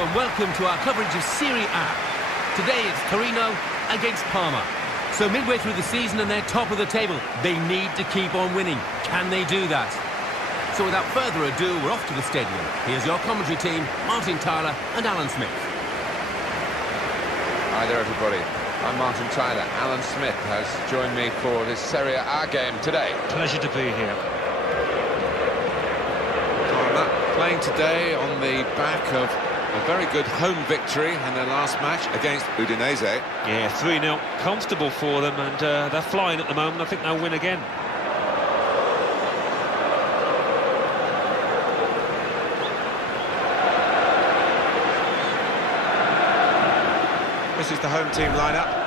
and welcome to our coverage of Serie A. Today it's Torino against Parma. So midway through the season and they're top of the table, they need to keep on winning. Can they do that? So without further ado, we're off to the stadium. Here's your commentary team, Martin Tyler and Alan Smith. Hi there everybody, I'm Martin Tyler. Alan Smith has joined me for this Serie A game today. Pleasure to be here. Parma playing today on the back of a very good home victory in their last match against Udinese. Yeah, 3-0, comfortable for them, and they're flying at the moment. I think they'll win again. This is the home team lineup.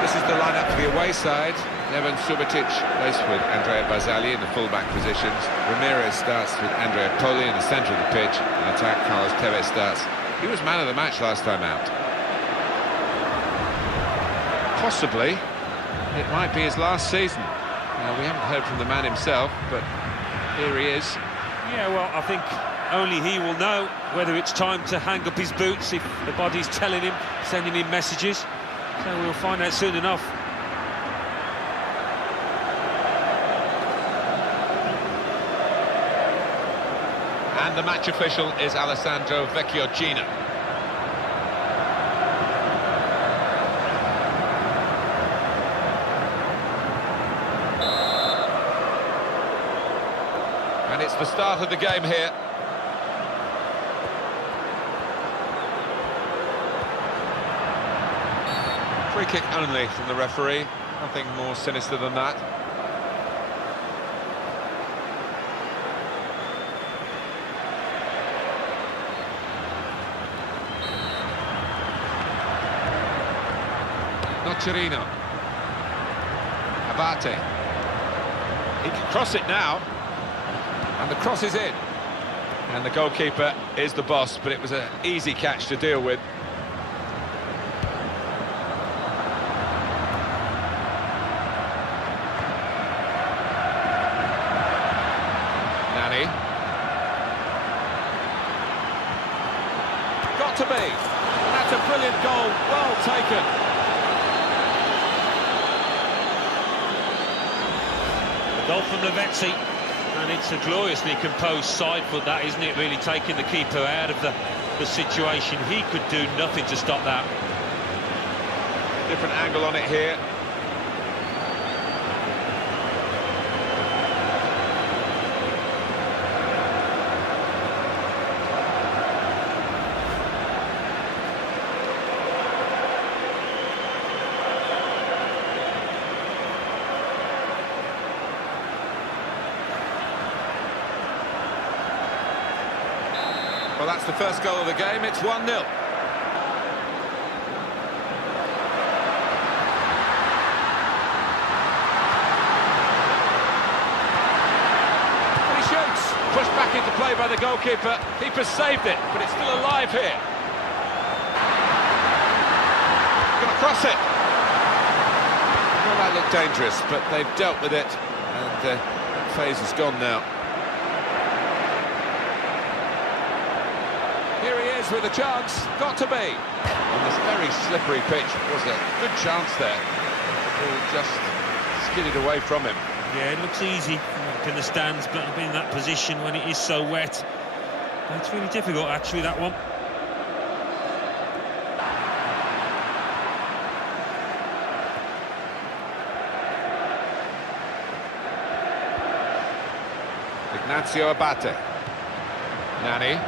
This is the lineup for the away side. Neven Subotic plays with Andrea Barzagli in the full-back positions. Ramirez starts with Andrea Poli in the centre of the pitch. In attack, Carlos Tevez starts. He was man of the match last time out. Possibly, it might be his last season. We haven't heard from the man himself, but here he is. Yeah, well, I think only he will know whether it's time to hang up his boots, if the body's telling him, sending him messages. So we'll find out soon enough. And the match official is Alessandro Vecchiogino. And it's the start of the game here. Free kick only from the referee. Nothing more sinister than that. Nocerino. Abate. He can cross it now. And the cross is in. And the goalkeeper is the boss, but it was an easy catch to deal with. Nani. Got to be. That's a brilliant goal. Well taken. Goal from Lavezzi, and it's a gloriously composed side foot, that, isn't it? Really taking the keeper out of the situation. He could do nothing to stop that. Different angle on it here. Well, that's the first goal of the game. It's 1-0. And he shoots. Pushed back into play by the goalkeeper. Keeper saved it, but it's still alive here. Going to cross it. Well, that looked dangerous, but they've dealt with it, and that phase is gone now. Here he is with a chance, got to be. On this very slippery pitch, was a good chance there. The ball just skidded away from him. Yeah, it looks easy up in the stands, but in that position when it is so wet, it's really difficult actually, that one. Ignacio Abate. Nani.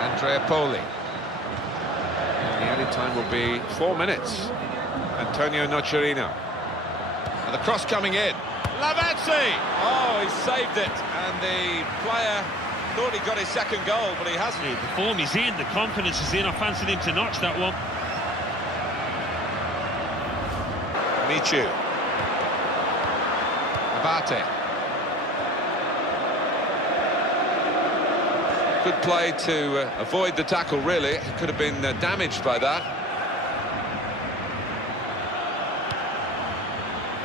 Andrea Poli. And the added time will be 4 minutes. Antonio Nocerino. And the cross coming in. Lavezzi! Oh, he saved it. And the player thought he got his second goal, but he hasn't. Yeah, the form is in, the confidence is in. I fancied him to notch that one. Michu. Abate. Good play to avoid the tackle, really. He could have been damaged by that.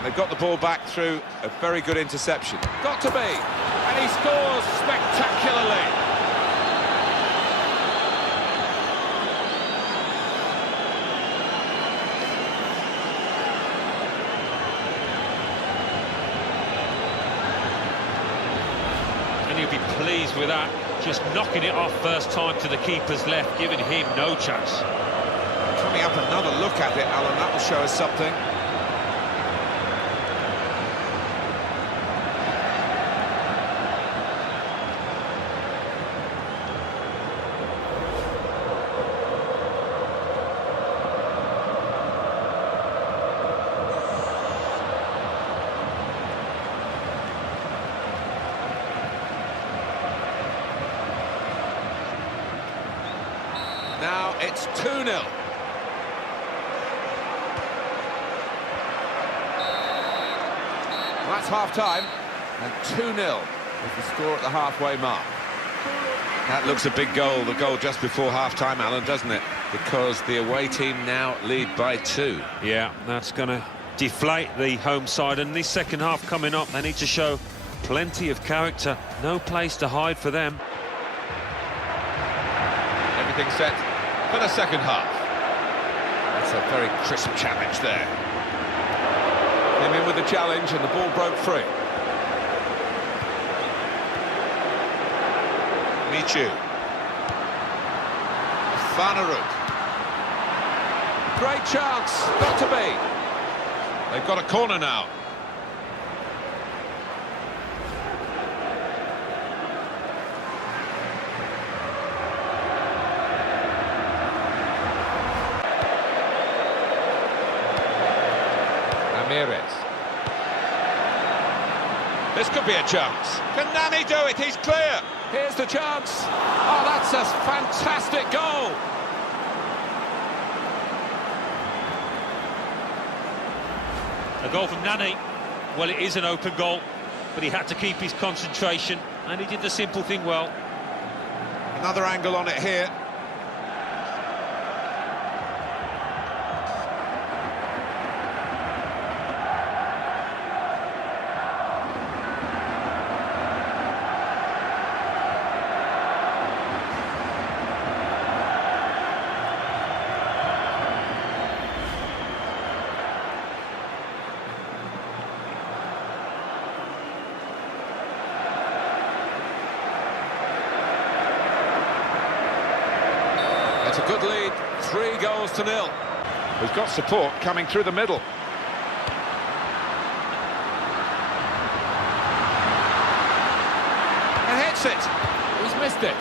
They've got the ball back through a very good interception. Got to be. And he scores spectacularly. And he'll be pleased with that. Just knocking it off first time to the keeper's left, giving him no chance. Coming up, another look at it, Alan. That will show us something. Now it's 2-0. That's half-time, and 2-0 is the score at the halfway mark. That looks a big goal, the goal just before half-time, Alan, doesn't it? Because the away team now lead by 2. Yeah, that's going to deflate the home side, and this second half coming up, they need to show plenty of character. No place to hide for them. Everything set for the second half. That's a very crisp challenge there. Came in with the challenge and the ball broke free. Michu. Vanaruk. Great chance, got to be. They've got a corner now. This could be a chance. Can Nani do it? He's clear. Here's the chance. Oh, that's a fantastic goal. A goal from Nani. Well, it is an open goal, but he had to keep his concentration, and he did the simple thing well. Another angle on it here. It's a good lead, 3-0. We've got support coming through the middle. And hits it. He's missed it.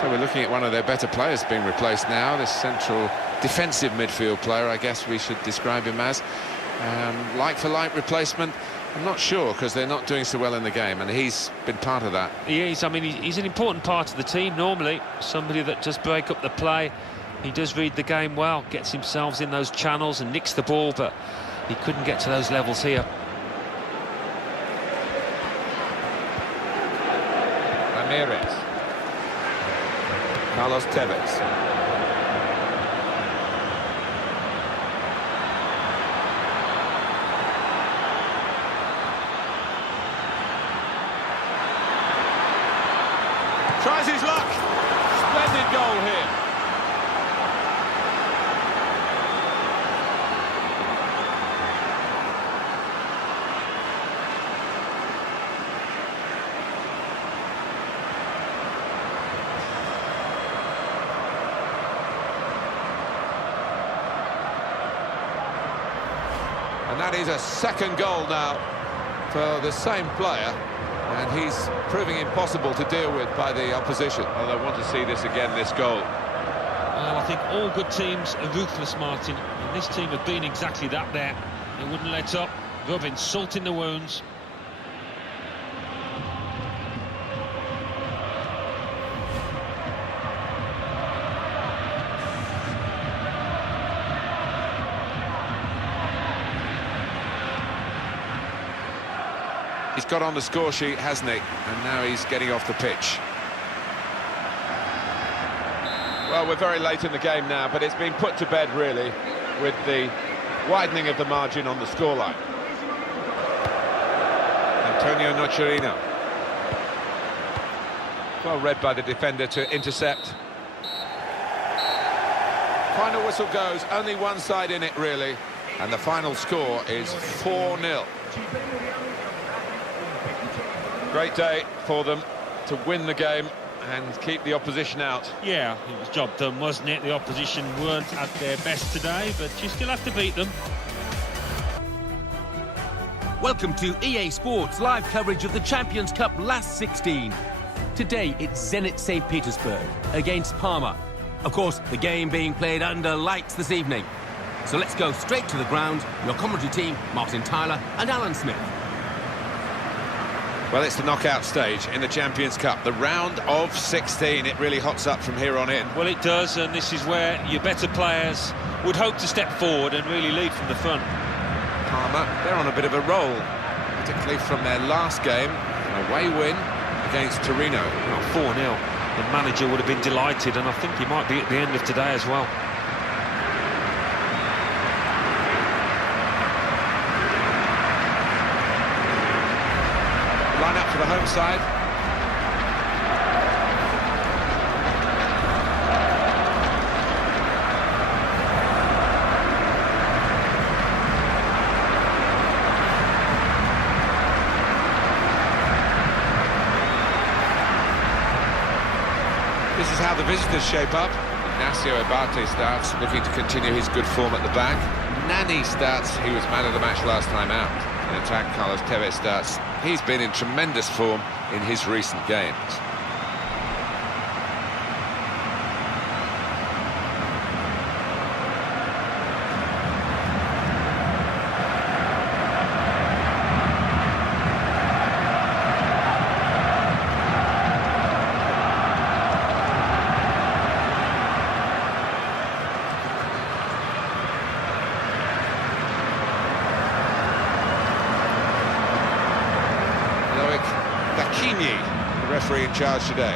So we're looking at one of their better players being replaced now, this central defensive midfield player, I guess we should describe him as. Like-for-like replacement, I'm not sure, because they're not doing so well in the game, and he's been part of that. He is. I mean, he's an important part of the team normally, somebody that does break up the play. He does read the game well, gets himself in those channels and nicks the ball, but he couldn't get to those levels here. Ramirez. Carlos Tevez. Tries his luck. Splendid goal here. And that is a second goal now for the same player. And he's proving impossible to deal with by the opposition. Well, I want to see this again, this goal. Well, I think all good teams are ruthless, Martin, and this team have been exactly that there. They wouldn't let up, rubbing salt in the wounds. He's got on the score sheet, hasn't he? And now he's getting off the pitch. Well, we're very late in the game now, but it's been put to bed, really, with the widening of the margin on the scoreline. Antonio Nocerino. Well read by the defender to intercept. Final whistle goes, only one side in it, really. And the final score is 4-0. Great day for them to win the game and keep the opposition out. Yeah, it was job done, wasn't it? The opposition weren't at their best today, but you still have to beat them. Welcome to EA Sports live coverage of the Champions Cup last 16. Today it's Zenit St. Petersburg against Parma. Of course, the game being played under lights this evening. So let's go straight to the ground. Your commentary team, Martin Tyler and Alan Smith. Well, it's the knockout stage in the Champions Cup, the round of 16. It really hots up from here on in. Well, it does, and this is where your better players would hope to step forward and really lead from the front. Parma, they're on a bit of a roll, particularly from their last game, an away win against Torino. Well, 4-0. The manager would have been delighted, and I think he might be at the end of today as well. Line up for the home side. This is how the visitors shape up. Ignacio Abate starts, looking to continue his good form at the back. Nani starts, he was man of the match last time out. In attack, Carlos Tevez starts. He's been in tremendous form in his recent games. The referee in charge today.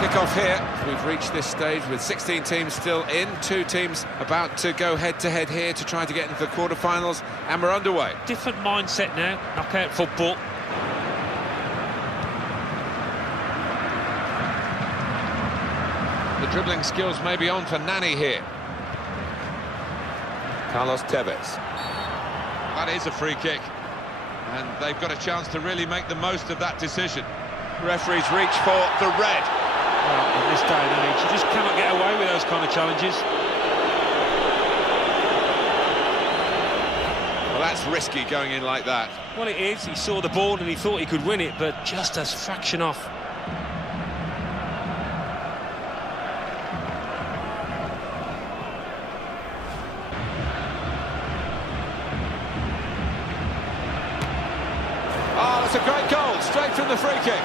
Kick-off here. We've reached this stage with 16 teams still in, 2 teams about to go head-to-head here to try to get into the quarter-finals, and we're underway. Different mindset now, knockout football. The dribbling skills may be on for Nani here. Carlos Tevez. That is a free kick, and they've got a chance to really make the most of that decision. Referees reach for the red. Well, in this day and age, you just cannot get away with those kind of challenges. Well, that's risky going in like that. Well, it is. He saw the ball and he thought he could win it, but just a fraction off. Oh, that's a great goal, straight from the free kick.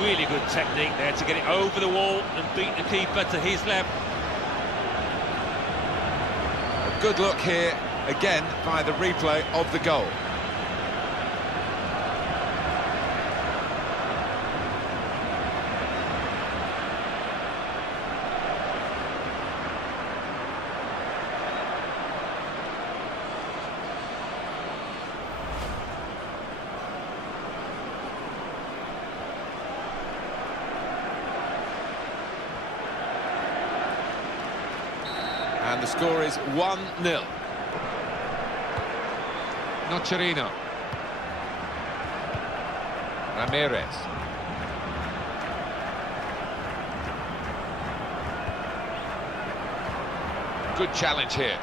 Really good technique there to get it over the wall and beat the keeper to his left. A good look here, again, by the replay of the goal. And the score is 1-0. Nocerino. Ramirez. Good challenge here.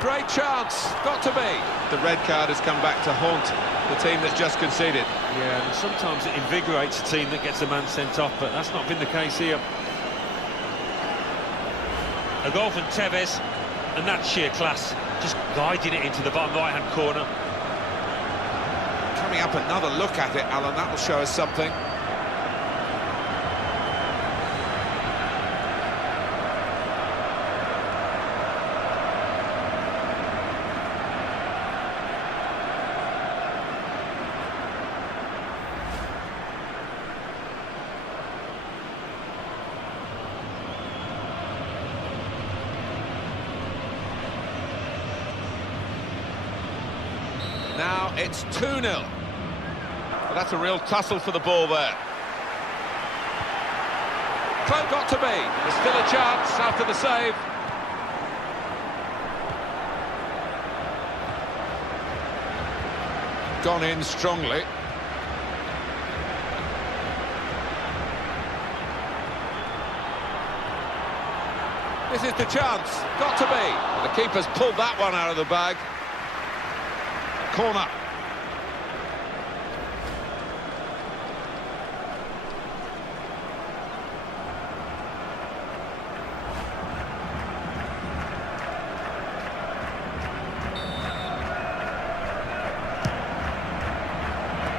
Great chance, got to be. The red card has come back to haunt the team that's just conceded. Yeah, and sometimes it invigorates a team that gets a man sent off, but that's not been the case here. A goal from Tevez, and that's sheer class. just guiding it into the bottom right-hand corner. Coming up, another look at it, Alan, that will show us something. Now it's 2-0. Well, that's a real tussle for the ball there. Close got to be. There's still a chance after the save. Gone in strongly. This is the chance. Got to be. The keeper's pulled that one out of the bag. Corner.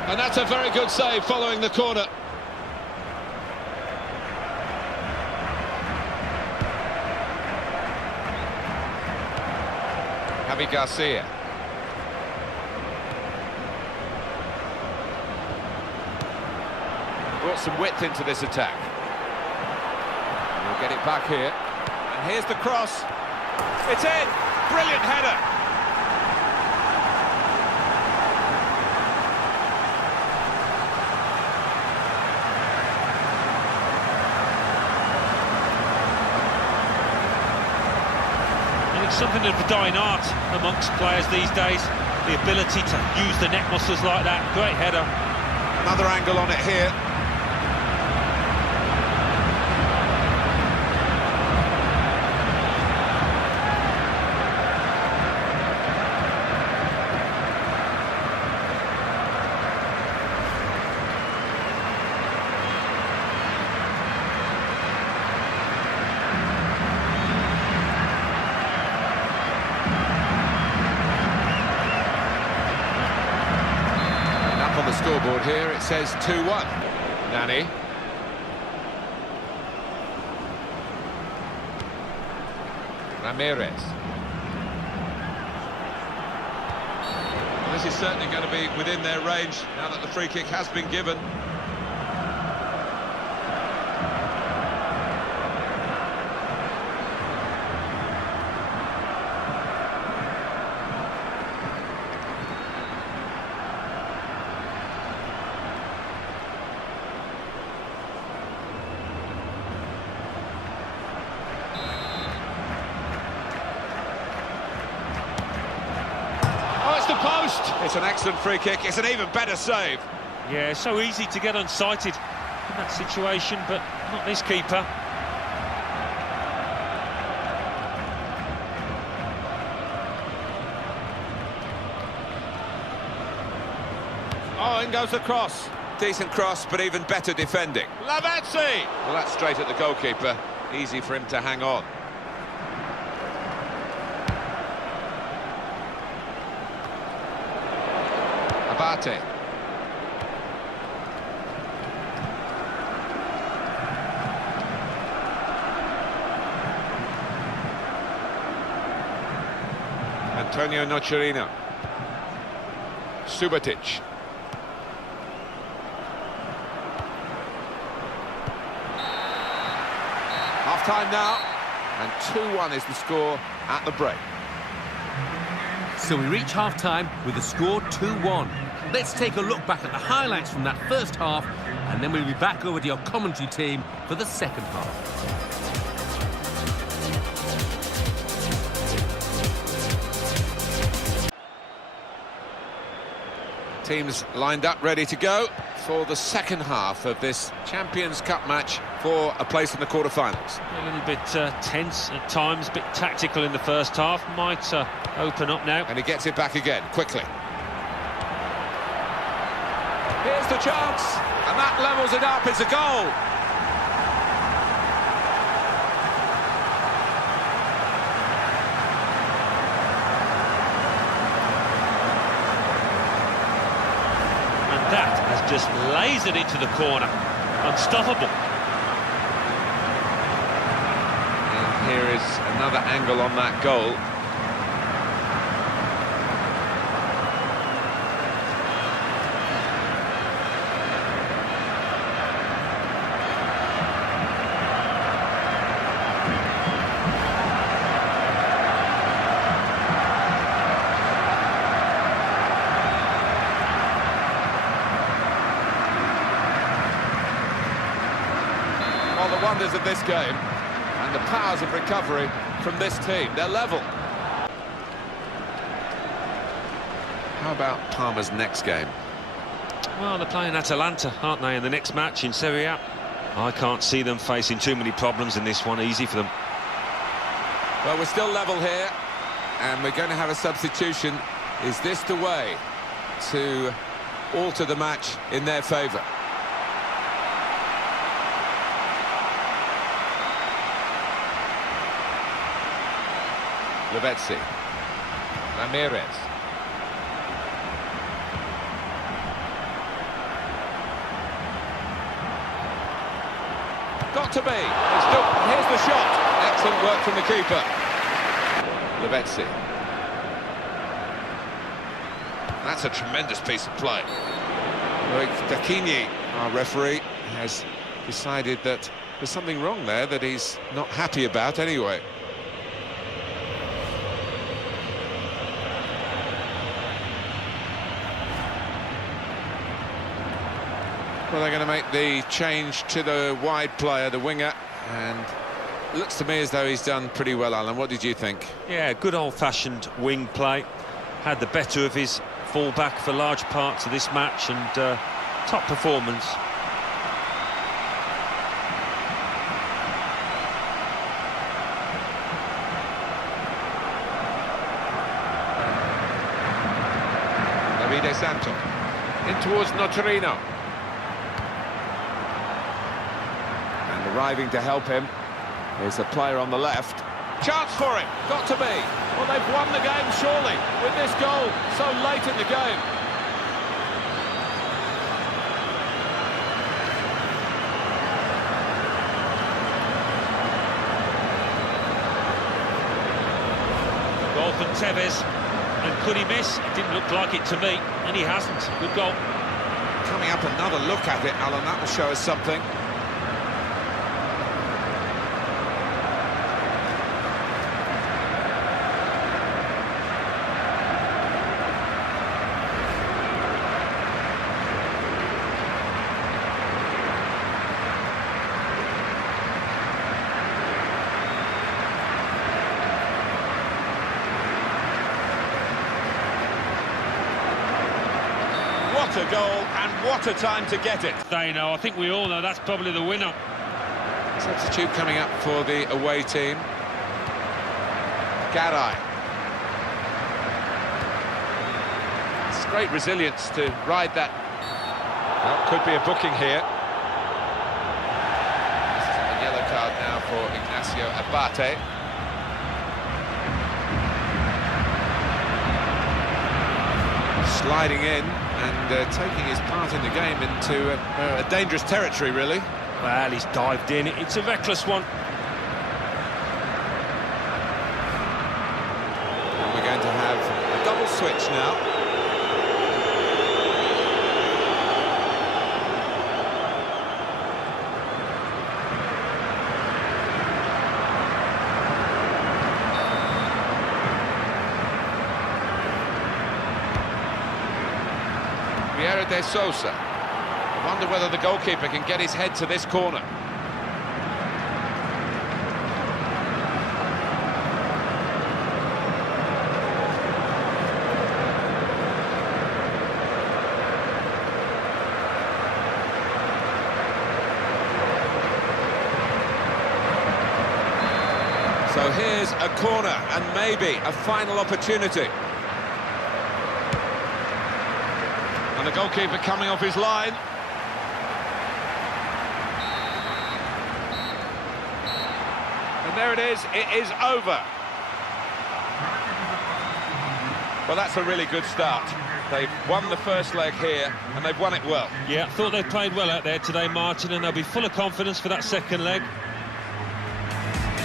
And that's a very good save following the corner. Javi Garcia. Brought some width into this attack. We'll get it back here. And here's the cross. It's in. Brilliant header. It's something of a dying art amongst players these days, the ability to use the neck muscles like that. Great header. Another angle on it here. Scoreboard here, it says 2-1. Nani. Ramirez. Well, this is certainly going to be within their range now that the free kick has been given. The post. It's an excellent free kick. It's an even better save. Yeah, it's so easy to get unsighted in that situation, but not this keeper. Oh, in goes the cross. Decent cross, but even better defending. Lavezzi! Well, that's straight at the goalkeeper. Easy for him to hang on. Abate. Antonio Nocerino. Subotic. Half-time now, and 2-1 is the score at the break. So we reach half-time with the score 2-1. Let's take a look back at the highlights from that first half, and then we'll be back over to your commentary team for the second half. Teams lined up, ready to go for the second half of this Champions Cup match for a place in the quarter-finals. A little bit tense at times, a bit tactical in the first half. Might open up now. And he gets it back again, quickly. Here's the chance, and that levels it up. It's a goal. just lays it into the corner. Unstoppable. And here is another angle on that goal. Well, the wonders of this game and the powers of recovery from this team. They're level. How about Parma's next game? Well, they're playing Atalanta, aren't they, in the next match in Serie A? I can't see them facing too many problems in this one. Easy for them. Well, we're still level here, and we're going to have a substitution. Is this the way to alter the match in their favour? Lavezzi, Ramirez. Got to be. Here's the shot. Excellent work from the keeper. Lavezzi. That's a tremendous piece of play. Dakini, our referee, has decided that there's something wrong there that he's not happy about anyway. Well, they're going to make the change to the wide player, the winger, and it looks to me as though he's done pretty well, Alan. What did you think? Yeah, good old-fashioned wing play. Had the better of his full-back for large parts of this match, and top performance. Davide Santo in towards Nocerino. Arriving to help him is a player on the left. Chance for him, got to be. Well, they've won the game, surely, with this goal so late in the game. Goal from Tevez. And could he miss? It didn't look like it to me, and he hasn't. Good goal. Coming up, another look at it, Alan. That will show us something. What a goal, and what a time to get it. They know, I think we all know that's probably the winner. Substitute coming up for the away team. Garay. It's great resilience to ride that. Well, could be a booking here. This is a yellow card now for Ignacio Abate. Sliding in and taking his part in the game into a dangerous territory, really. Well, he's dived in. It's a reckless one. And we're going to have a double switch now. Vieira de Sousa. I wonder whether the goalkeeper can get his head to this corner. So here's a corner and maybe a final opportunity. And the goalkeeper coming off his line. And there it is over. Well, that's a really good start. They've won the first leg here, and they've won it well. Yeah, thought they played well out there today, Martin, and they'll be full of confidence for that second leg.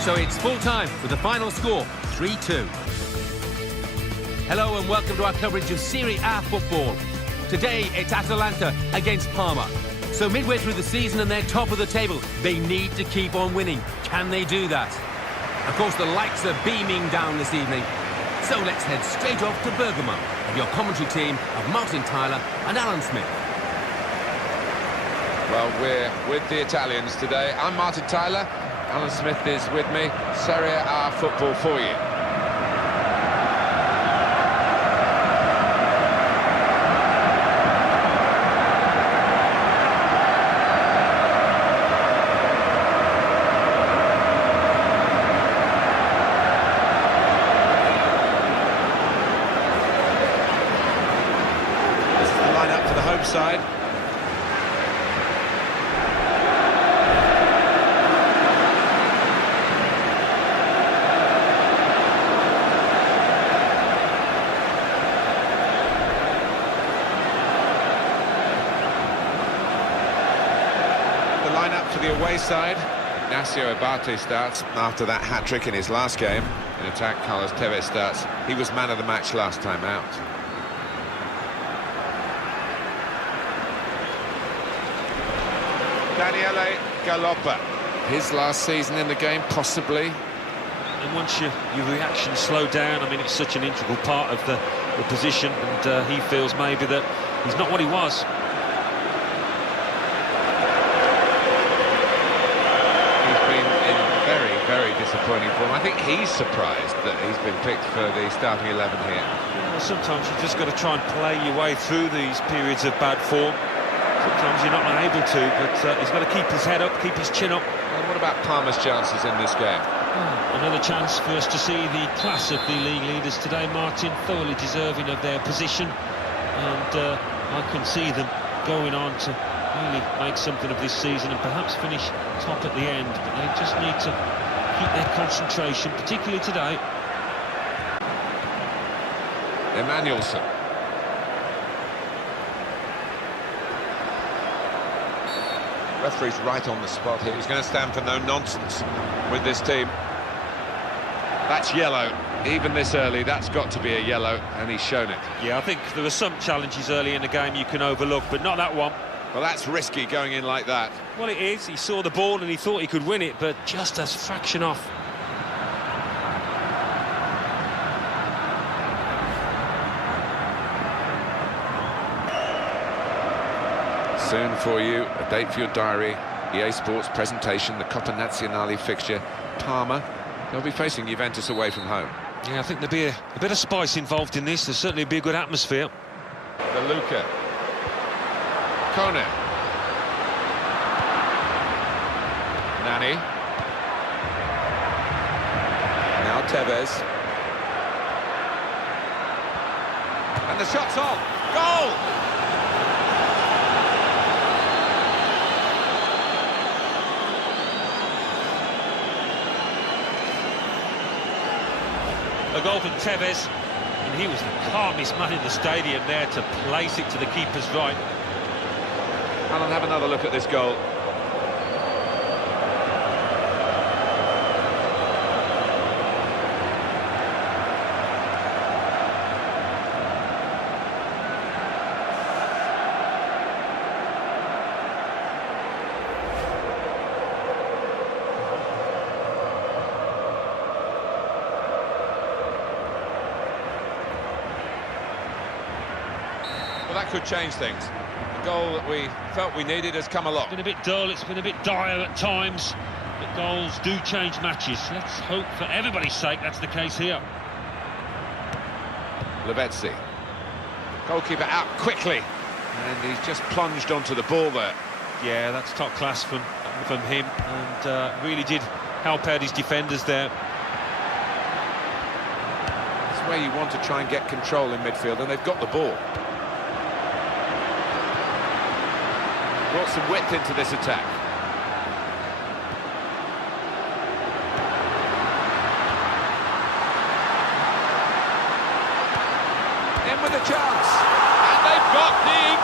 So it's full time with the final score 3-2. Hello and welcome to our coverage of Serie A football. Today it's Atalanta against Parma. So midway through the season and they're top of the table, they need to keep on winning. Can they do that? Of course, the lights are beaming down this evening. So let's head straight off to Bergamo with your commentary team of Martin Tyler and Alan Smith. Well, we're with the Italians today. I'm Martin Tyler. Alan Smith is with me. Serie A football for you. This is the lineup for the home side. For the away side, Ignacio Abate starts after that hat-trick in his last game. In attack, Carlos Tevez starts. He was man of the match last time out. Daniele Galoppa. His last season in the game, possibly. And once your reactions slow down, I mean, it's such an integral part of the position, and he feels maybe that he's not what he was. Very disappointing form. I think he's surprised that he's been picked for the starting 11 here. Well, sometimes you've just got to try and play your way through these periods of bad form. Sometimes you're not able to, but he's got to keep his head up, keep his chin up. And what about Parma's chances in this game? Another chance for us to see the class of the league leaders today, Martin, thoroughly deserving of their position. And I can see them going on to really make something of this season and perhaps finish top at the end. But they just need to keep their concentration, particularly today. Emmanuelson. Referee's right on the spot here. He's going to stand for no nonsense with this team. That's yellow. Even this early, that's got to be a yellow, and he's shown it. Yeah, I think there were some challenges early in the game you can overlook, but not that one. Well, that's risky going in like that. Well, it is. He saw the ball and he thought he could win it, but just a fraction off. Soon for you, a date for your diary. EA Sports presentation, the Coppa Nazionale fixture. Parma, they'll be facing Juventus away from home. Yeah, I think there'll be a bit of spice involved in this. There'll certainly be a good atmosphere. De Luca. Kone. Nani. Now Tevez. And the shot's on. Goal! A goal from Tevez, and he was the calmest man in the stadium there to place it to the keeper's right. Alan, have another look at this goal. Well, that could change things. The goal that we felt we needed has come along. It's been a bit dull, it's been a bit dire at times, but goals do change matches. Let's hope for everybody's sake that's the case here. Lavezzi. Goalkeeper out quickly, and he's just plunged onto the ball there. Yeah, that's top class from him, and really did help out his defenders there. It's where you want to try and get control in midfield, and they've got the ball. Brought some width into this attack. In with a chance.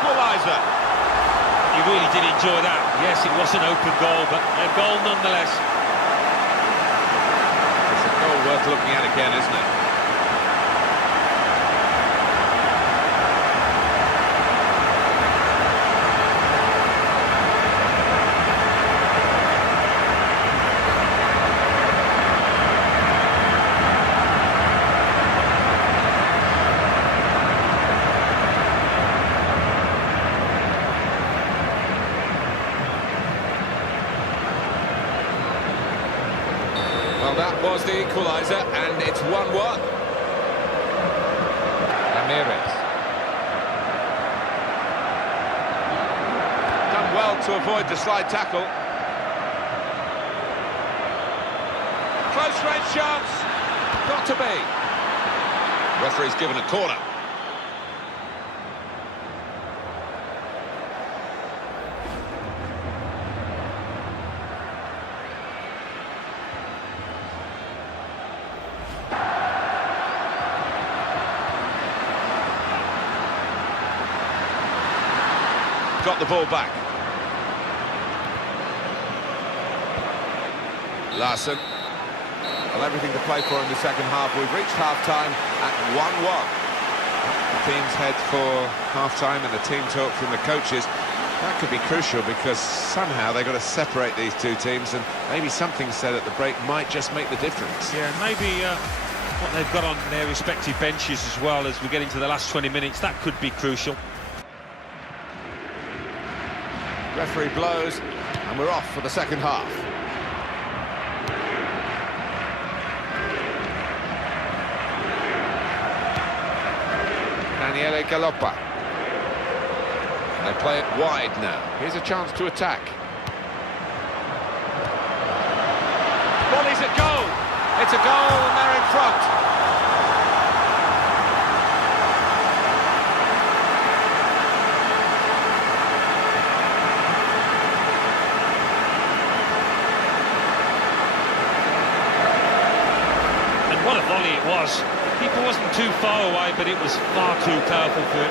equaliser. He really did enjoy that. Yes, it was an open goal, but a goal nonetheless. It's a goal worth looking at again, isn't it? Well, that was the equaliser, and it's 1-1. Ramirez. Done well to avoid the slide tackle. Close range chance. Got to be. Referee's given a corner. Got the ball back. Larson. Well, everything to play for in the second half. We've reached half-time at 1-1. The teams head for half-time and the team talk from the coaches. That could be crucial because somehow they've got to separate these two teams, and maybe something said at the break might just make the difference. Yeah, maybe what they've got on their respective benches as well as we get into the last 20 minutes, that could be crucial. Referee blows, and we're off for the second half. Daniele Galoppa. They play it wide now. Here's a chance to attack. Volley's a goal. It's a goal, and they're in front. What a volley it was. Keeper wasn't too far away, but it was far too powerful for him.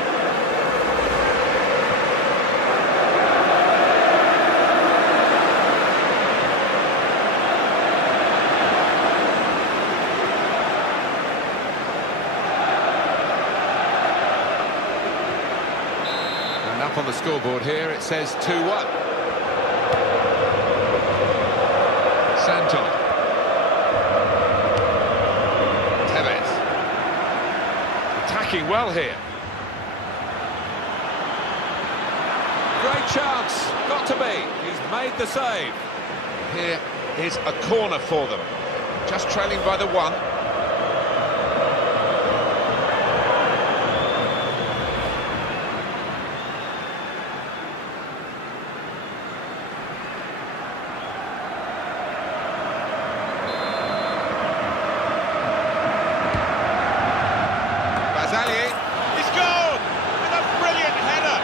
And up on the scoreboard here, it says 2-1. Santon. Attacking well here. Great chance, got to be. He's made the save. Here is a corner for them. Just trailing by the one. He's gone with a brilliant header.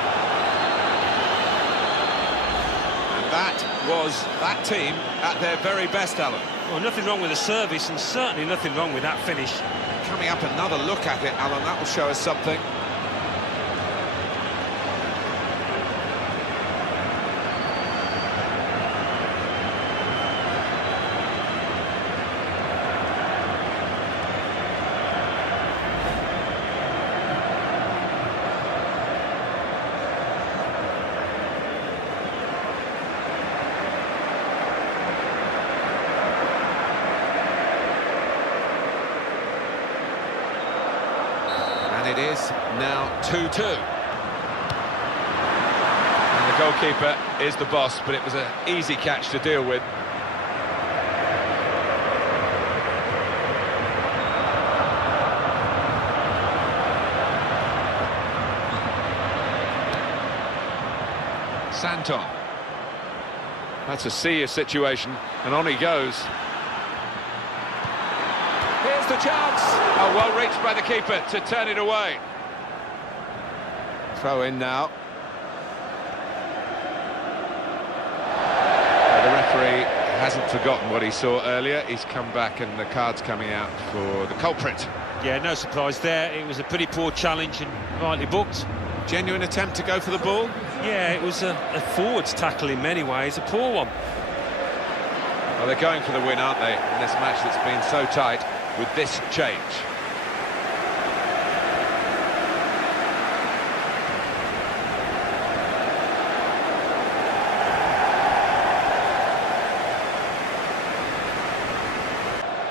And that was that team at their very best, Alan. Well, nothing wrong with the service and certainly nothing wrong with that finish. Coming up, another look at it, Alan, that will show us something. And it is now 2-2. And the goalkeeper is the boss, but it was an easy catch to deal with. Santon. That's a serious situation, and on he goes. Here's the chance. Oh, well reached by the keeper to turn it away. Throw in now. The referee hasn't forgotten what he saw earlier. He's come back and the card's coming out for the culprit. Yeah, no surprise there. It was a pretty poor challenge and rightly booked. Genuine attempt to go for the ball. Yeah, it was a forwards tackle in many ways, a poor one. Well, they're going for the win, aren't they, in this match that's been so tight with this change.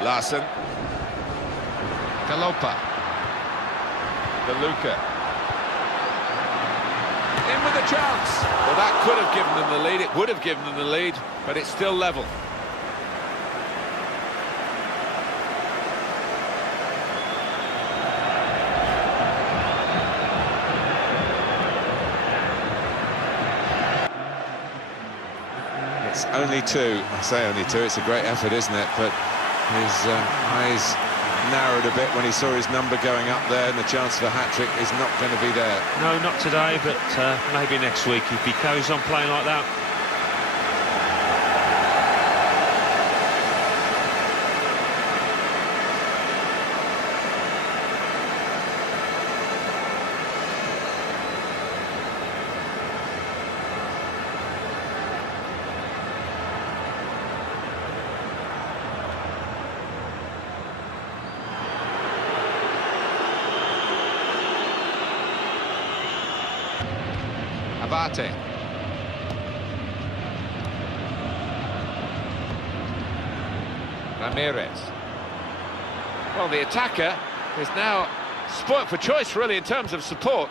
Larson. Galopa. DeLuca. In with a chance. Well, that could have given them the lead. It would have given them the lead, but it's still level. It's only two. I say only two. It's a great effort, isn't it? But his eyes narrowed a bit when he saw his number going up there, and the chance for a hat-trick is not going to be there. No, not today, but maybe next week if he goes on playing like that. Abate. Ramirez. Well, the attacker is now spoilt for choice, really, in terms of support.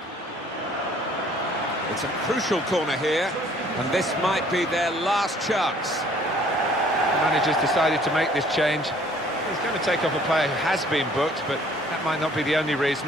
It's a crucial corner here, and this might be their last chance. The manager's decided to make this change. He's going to take off a player who has been booked, but that might not be the only reason.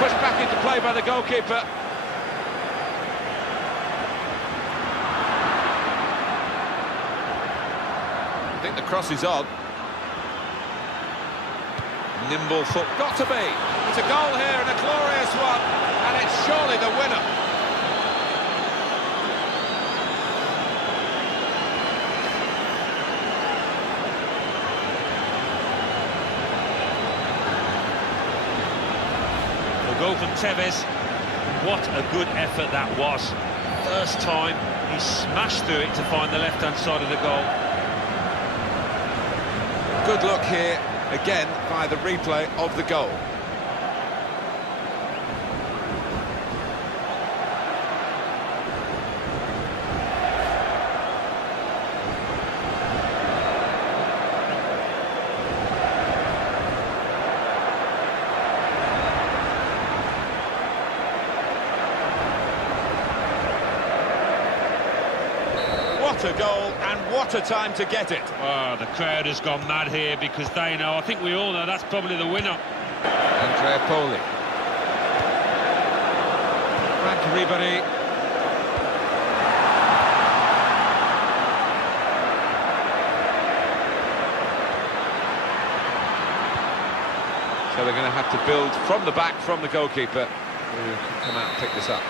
Pushed back into play by the goalkeeper. I think the cross is on. Nimble foot, got to be. It's a goal here and a glorious one, and it's surely the winner. Goal from Tevez. What a good effort that was. First time he smashed through it to find the left-hand side of the goal. Good look here, again, by the replay of the goal. What a goal, and what a time to get it. Oh, the crowd has gone mad here because they know, I think we all know, that's probably the winner. Andrea Poli. Frank Ribéry. So they're going to have to build from the back, from the goalkeeper, who can come out and pick this up.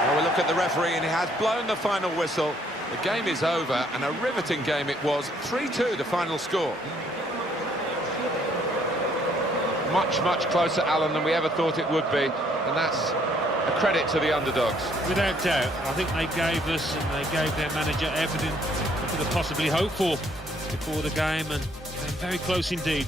Well, we look at the referee, and he has blown the final whistle. The game is over, and a riveting game it was. 3-2 the final score. Much, much closer, Alan, than we ever thought it would be, and that's a credit to the underdogs. Without doubt, I think they gave us and they gave their manager everything they could have possibly hoped for before the game, and came very close indeed.